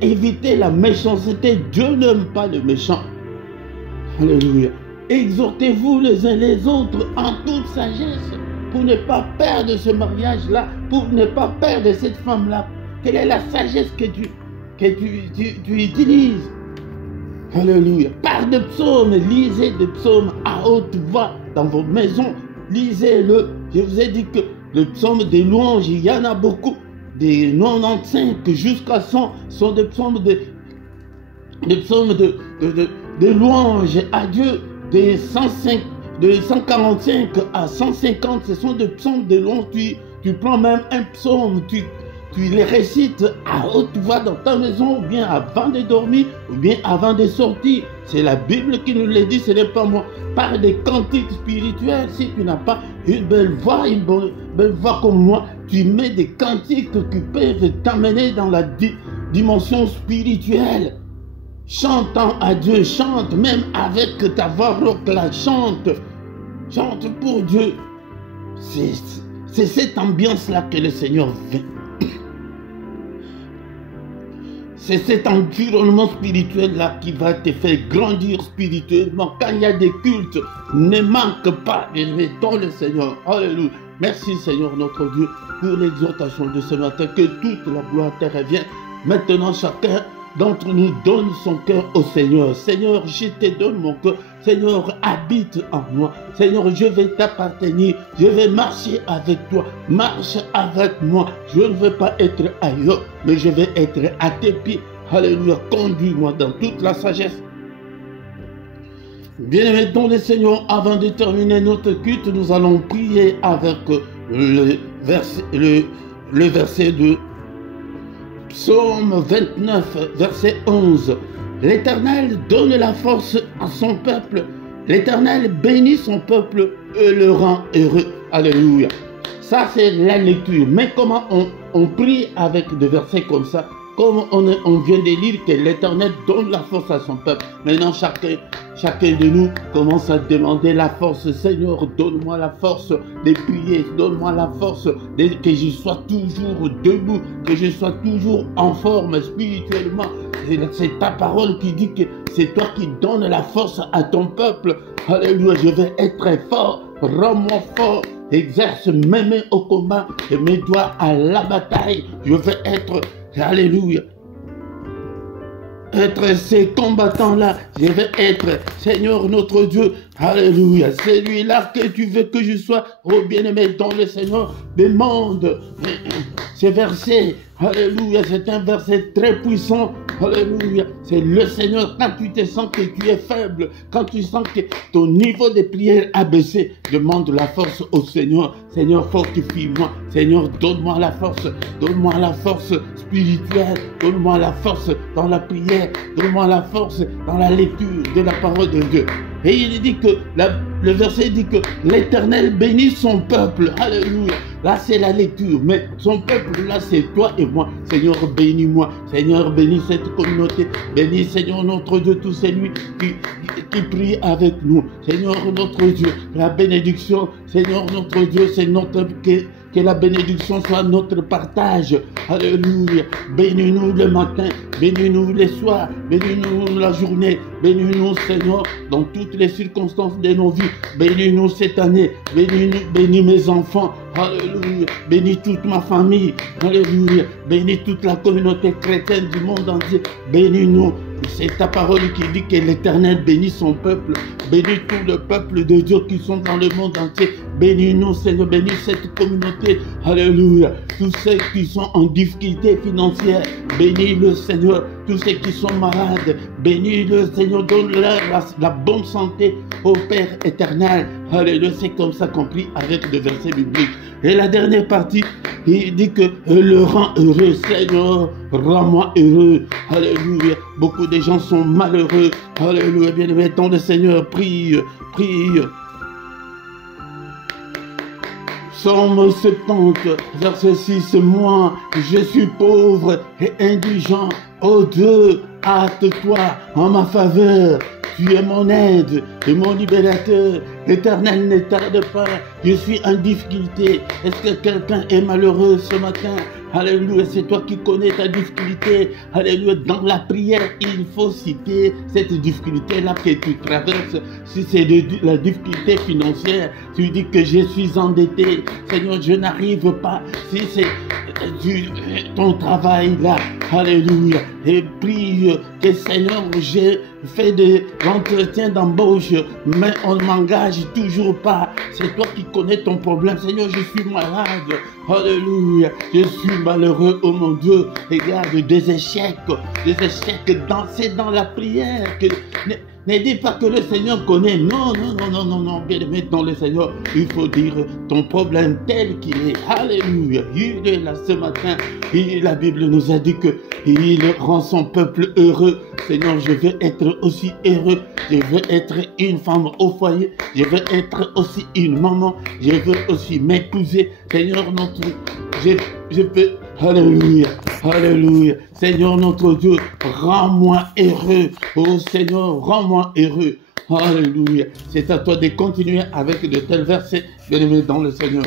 Évitez la méchanceté. Dieu n'aime pas le méchant. Alléluia. Exhortez-vous les uns les autres en toute sagesse pour ne pas perdre ce mariage-là, pour ne pas perdre cette femme-là. Quelle est la sagesse que tu utilises? Alléluia. Par des psaumes, lisez des psaumes à haute voix dans vos maisons. Lisez-le. Je vous ai dit que le psaume des louanges, il y en a beaucoup. Des 95 jusqu'à 100 sont des psaumes des psaumes de louange à Dieu, de 145 à 150, ce sont des psaumes de louange. Tu prends même un psaume, tu les récites à haute voix dans ta maison, ou bien avant de dormir, ou bien avant de sortir. C'est la Bible qui nous le dit, ce n'est pas moi. Par des cantiques spirituels, si tu n'as pas une belle voix comme moi, tu mets des cantiques qui peuvent t'amener dans la dimension spirituelle. Chantant à Dieu, chante même avec ta voix rauque là, chante pour Dieu. C'est cette ambiance-là que le Seigneur veut. C'est cet environnement spirituel-là qui va te faire grandir spirituellement. Quand il y a des cultes, ne manque pas, élevons le Seigneur. Alléluia. Merci Seigneur notre Dieu pour l'exhortation de ce matin. Que toute la gloire te revienne. Maintenant chacun d'entre nous donne son cœur au Seigneur. Seigneur, je te donne mon cœur. Seigneur, habite en moi. Seigneur, je vais t'appartenir. Je vais marcher avec toi. Marche avec moi. Je ne veux pas être ailleurs, mais je vais être à tes pieds. Alléluia. Conduis-moi dans toute la sagesse. Bien-aimés dans le Seigneur, avant de terminer notre culte, nous allons prier avec le verset de Psaume 29, verset 11. L'Éternel donne la force à son peuple. L'Éternel bénit son peuple et le rend heureux. Alléluia. Ça, c'est la lecture. Mais comment on prie avec des versets comme ça? Comme on vient de lire que l'Éternel donne la force à son peuple. Maintenant, chacun de nous commence à demander la force. Seigneur, donne-moi la force de prier. Donne-moi la force que je sois toujours debout, que je sois toujours en forme spirituellement. C'est ta parole qui dit que c'est toi qui donnes la force à ton peuple. Alléluia, je vais être fort. Rends-moi fort. Exerce mes mains au combat et mes doigts à la bataille. Je vais être... Alléluia. Être ces combattants-là, je vais être, Seigneur notre Dieu, alléluia, celui-là que tu veux que je sois, oh bien-aimé dans le Seigneur, demande ce verset, alléluia, c'est un verset très puissant, alléluia, c'est le Seigneur, quand tu te sens que tu es faible, quand tu sens que ton niveau de prière a baissé, demande la force au Seigneur, Seigneur fortifie-moi, Seigneur donne-moi la force spirituelle, donne-moi la force dans la prière, donne-moi la force dans la lecture de la parole de Dieu. Et il dit que, le verset dit que l'Éternel bénit son peuple. Alléluia. Là, c'est la lecture. Mais son peuple, là, c'est toi et moi. Seigneur, bénis-moi. Seigneur, bénis cette communauté. Bénis, Seigneur, notre Dieu, tous celui qui prie avec nous. Seigneur, notre Dieu, la bénédiction, Seigneur, notre Dieu, c'est notre... Que la bénédiction soit notre partage. Alléluia. Bénis-nous le matin, bénis-nous le soir, bénis-nous la journée, bénis-nous, Seigneur, dans toutes les circonstances de nos vies. Bénis-nous cette année, bénis-nous, bénis mes enfants. Alléluia. Bénis toute ma famille. Alléluia. Bénis toute la communauté chrétienne du monde entier. Bénis-nous. C'est ta parole qui dit que l'Éternel bénit son peuple. Bénis tout le peuple de Dieu qui sont dans le monde entier. Bénis-nous, Seigneur. Bénis cette communauté. Alléluia. Tous ceux qui sont en difficulté financière. Bénis le Seigneur. Tous ceux qui sont malades. Bénis le Seigneur. Donne-leur la bonne santé au Père éternel. Alléluia. C'est comme ça qu'on prie avec des versets bibliques. Et la dernière partie, il dit que le rend heureux. Seigneur, rends-moi heureux. Alléluia. Beaucoup de gens sont malheureux. Alléluia. Bien-aimé, tant le Seigneur, prie, prie. Psaume 70, verset 6. Moi, je suis pauvre et indigent. Oh Dieu, hâte-toi en ma faveur. Tu es mon aide et mon libérateur. L'Éternel ne tarde pas. Je suis en difficulté. Est-ce que quelqu'un est malheureux ce matin? Alléluia, c'est toi qui connais ta difficulté. Alléluia, dans la prière, il faut citer cette difficulté-là que tu traverses. Si c'est la difficulté financière, tu dis que je suis endetté. Seigneur, je n'arrive pas. Si c'est ton travail là, Alléluia. Et prie que Seigneur, j'ai fait de l'entretien d'embauche, mais on ne m'engage toujours pas. C'est toi qui connais ton problème. Seigneur, je suis malade. Alléluia. Je suis malheureux, oh mon Dieu. Regarde, des échecs. C'est dans la prière. Ne dis pas que le Seigneur connaît. Non. Bien-aimé dans le Seigneur, il faut dire ton problème tel qu'il est. Alléluia. Il est là ce matin. Et la Bible nous a dit qu'il rend son peuple heureux. Seigneur, je veux être aussi heureux. Je veux être une femme au foyer. Je veux être aussi une maman. Je veux aussi m'épouser. Seigneur, je peux. Alléluia. Alléluia. Seigneur notre Dieu, rends-moi heureux. Oh Seigneur, rends-moi heureux. Alléluia. C'est à toi de continuer avec de tels versets, bien-aimés dans le Seigneur.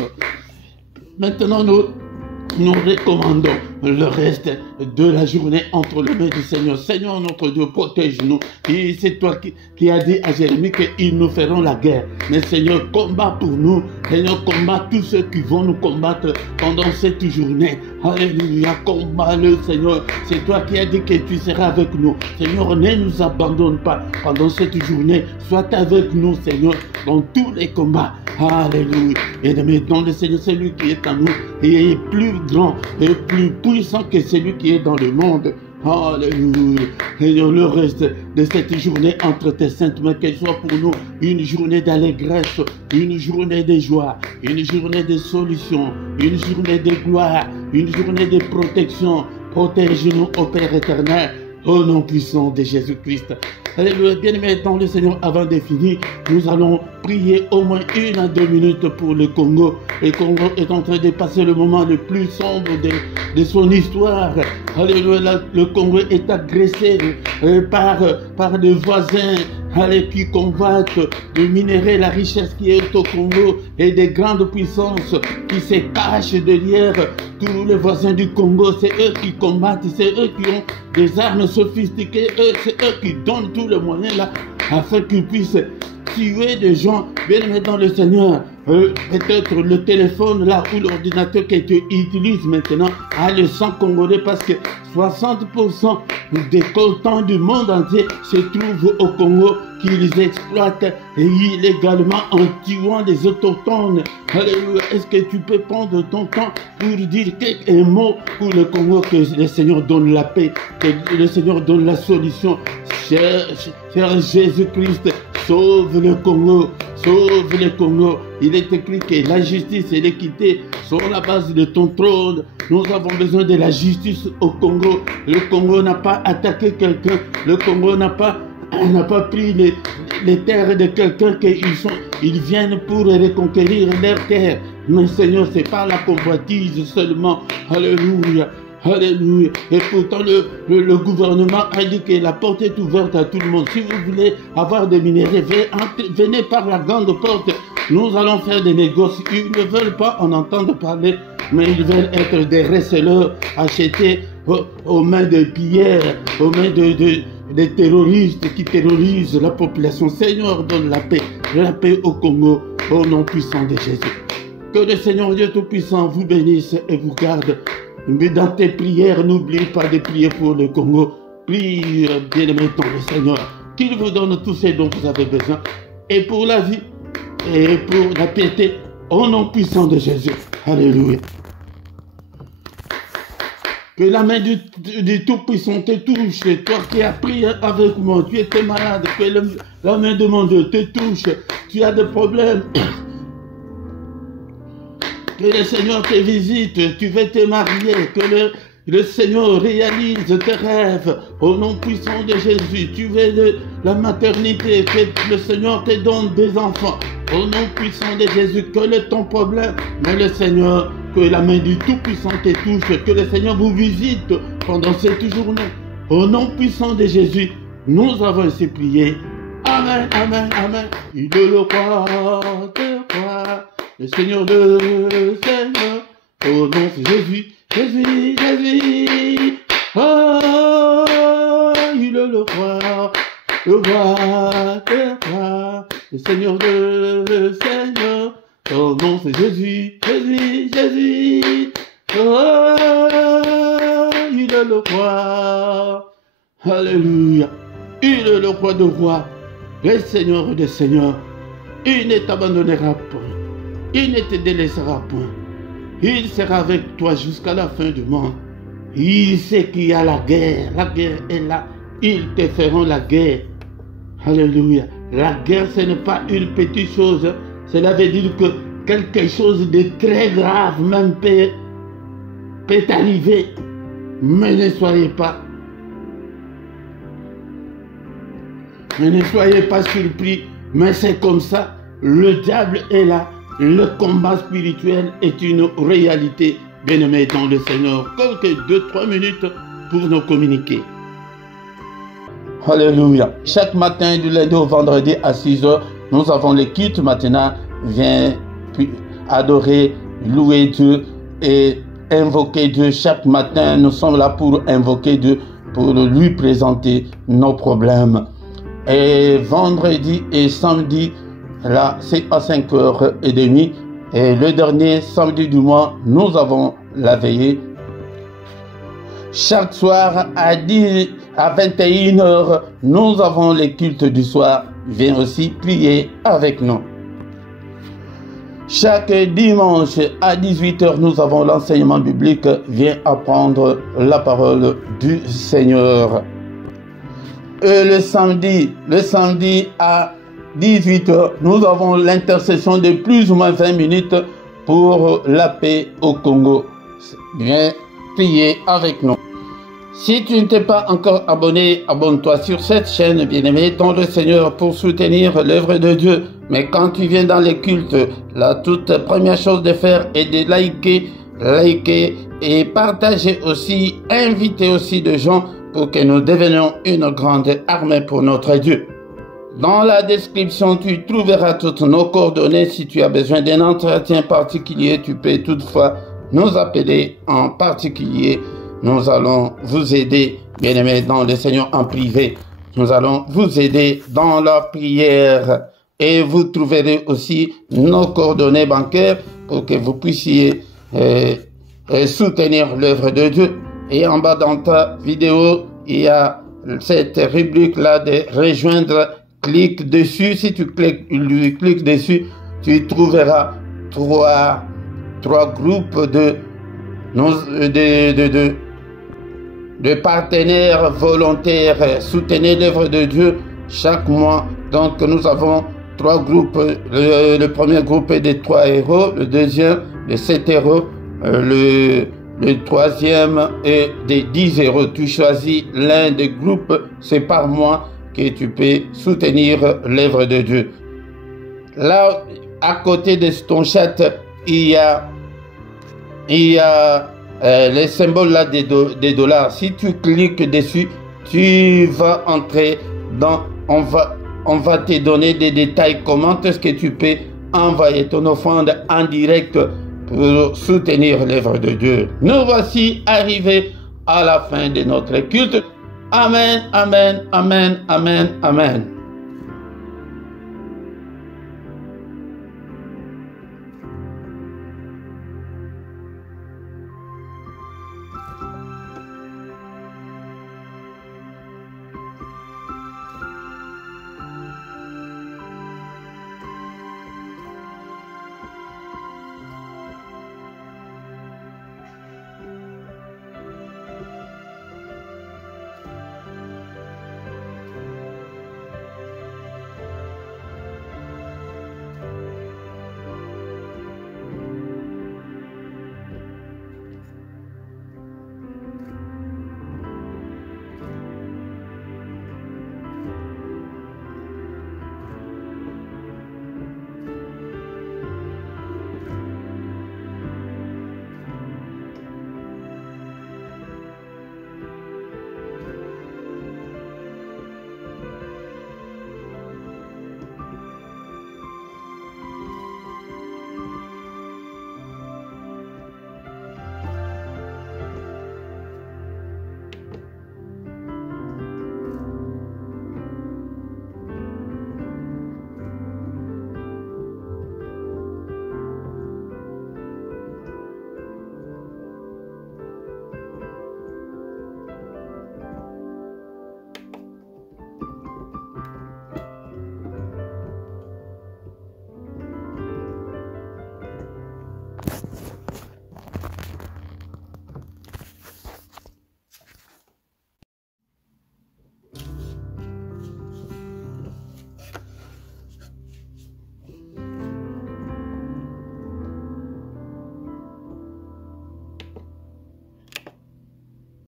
Maintenant, nous recommandons le reste de la journée entre les mains du Seigneur. Seigneur notre Dieu, protège-nous. Et c'est toi qui as dit à Jérémie qu'ils nous feront la guerre. Mais Seigneur, combat pour nous. Seigneur, combat tous ceux qui vont nous combattre pendant cette journée. Alléluia, combat le Seigneur. C'est toi qui as dit que tu seras avec nous. Seigneur, ne nous abandonne pas pendant cette journée. Sois avec nous, Seigneur, dans tous les combats. Alléluia. Et maintenant, le Seigneur, celui qui est en nous, et est plus grand et plus puissant que celui qui est dans le monde. Alléluia. Seigneur, le reste de cette journée entre tes saintes mains, qu'elle soit pour nous une journée d'allégresse, une journée de joie, une journée de solution, une journée de gloire, une journée de protection. Protège-nous, ô Père éternel, au nom puissant de Jésus-Christ. Alléluia. Bien-aimés dans le Seigneur, avant de finir, nous allons prier au moins 1 à 2 minutes pour le Congo. Le Congo est en train de passer le moment le plus sombre de son histoire. Alléluia. Le Congo est agressé par des voisins qui combattent de minerais, la richesse qui est au Congo, et des grandes puissances qui se cachent derrière tous les voisins du Congo. C'est eux qui combattent, c'est eux qui ont des armes sophistiquées, c'est eux qui donnent tous les moyens là afin qu'ils puissent tuer des gens. Bien-aimés dans le Seigneur, peut-être le téléphone là ou l'ordinateur que tu utilises maintenant a le sang congolais, parce que 60% des coltans du monde entier se trouvent au Congo, qu'ils exploitent illégalement en tuant des autochtones. Alléluia. Est-ce que tu peux prendre ton temps pour dire quelques mots pour le Congo, que le Seigneur donne la paix, que le Seigneur donne la solution. Cher Jésus-Christ, sauve le Congo, sauve le Congo. Il est écrit que la justice et l'équité sont la base de ton trône. Nous avons besoin de la justice au Congo. Le Congo n'a pas attaqué quelqu'un. Le Congo n'a pas pris les terres de quelqu'un, qu'ils viennent pour reconquérir leurs terres. Mais Seigneur, c'est pas la convoitise seulement. Alléluia. Alléluia. Et pourtant, le gouvernement a dit que la porte est ouverte à tout le monde. Si vous voulez avoir des minéraux, venez par la grande porte. Nous allons faire des négociations. Ils ne veulent pas en entendre parler, mais ils veulent être des receleurs, achetés aux mains de pilleurs, aux mains des terroristes qui terrorisent la population. Seigneur, donne la paix au Congo, au nom puissant de Jésus. Que le Seigneur Dieu Tout-Puissant vous bénisse et vous garde. Mais dans tes prières, n'oublie pas de prier pour le Congo. Prie, bien-aimé dans le Seigneur, qu'il vous donne tout ce dont vous avez besoin, et pour la vie, et pour la piété, au nom puissant de Jésus. Alléluia. Que la main du Tout-Puissant te touche. Toi qui as prié avec moi, tu étais malade. Que la main de mon Dieu te touche. Tu as des problèmes. Que le Seigneur te visite. Tu veux te marier. Que le Seigneur réalise tes rêves. Au nom puissant de Jésus. Tu veux la maternité. Que le Seigneur te donne des enfants. Au nom puissant de Jésus. Quel est ton problème? Mais le Seigneur, que la main du Tout-Puissant te touche, que le Seigneur vous visite pendant cette journée. Au nom puissant de Jésus, nous avons ainsi prié. Amen, amen, amen. Il est le roi de roi, le Seigneur de Seigneur. Au nom de Jésus, Jésus, Jésus. Oh, il est le roi de roi, le Seigneur de Seigneur. Au nom de Jésus, Jésus, Jésus. Oh, il est le roi. Alléluia. Il est le roi de rois, le Seigneur des seigneurs. Il ne t'abandonnera point. Il ne te délaissera point. Il sera avec toi jusqu'à la fin du monde. Il sait qu'il y a la guerre. La guerre est là. Ils te feront la guerre. Alléluia. La guerre, ce n'est pas une petite chose. Cela veut dire que quelque chose de très grave même peut arriver. Mais ne soyez pas. Mais ne soyez pas surpris. Mais c'est comme ça. Le diable est là. Le combat spirituel est une réalité. Bien-aimés dans le Seigneur. Quelques 2-3 minutes pour nous communiquer. Alléluia. Chaque matin du lundi au vendredi à 6 h, nous avons le culte matinal. Viens adorer, louer Dieu et invoquer Dieu. Chaque matin, nous sommes là pour invoquer Dieu, pour lui présenter nos problèmes. Et vendredi et samedi, là, c'est à 5h30. Et le dernier samedi du mois, nous avons la veillée. Chaque soir à 21 h, nous avons les cultes du soir. Viens aussi prier avec nous. Chaque dimanche à 18 h, nous avons l'enseignement biblique. Viens apprendre la parole du Seigneur. Et le samedi à 18 h, nous avons l'intercession de plus ou moins 20 minutes pour la paix au Congo. Viens prier avec nous. Si tu ne t'es pas encore abonné, abonne-toi sur cette chaîne, bien-aimé, dans le Seigneur, pour soutenir l'œuvre de Dieu. Mais quand tu viens dans les cultes, la toute première chose de faire est de liker et partager aussi, inviter aussi des gens pour que nous devenions une grande armée pour notre Dieu. Dans la description, tu trouveras toutes nos coordonnées. Si tu as besoin d'un entretien particulier, tu peux toutefois nous appeler en particulier. Nous allons vous aider, bien-aimés, dans le Seigneur en privé. Nous allons vous aider dans la prière. Et vous trouverez aussi nos coordonnées bancaires pour que vous puissiez soutenir l'œuvre de Dieu. Et en bas dans ta vidéo, il y a cette rubrique-là de rejoindre. Clique dessus. Si tu cliques dessus, tu trouveras trois groupes de partenaires volontaires. Soutenir l'œuvre de Dieu chaque mois. Donc nous avons 3 groupes. Le premier groupe est de 3 €, le deuxième de 7 €, le troisième est de 10 €. Tu choisis l'un des groupes, c'est par mois que tu peux soutenir l'œuvre de Dieu. Là, à côté de ton chat, il y a les symboles là des dollars. Si tu cliques dessus, tu vas entrer dans, on va te donner des détails, comment est-ce que tu peux envoyer ton offrande en direct pour soutenir l'œuvre de Dieu. Nous voici arrivés à la fin de notre culte. Amen, amen, amen, amen, amen.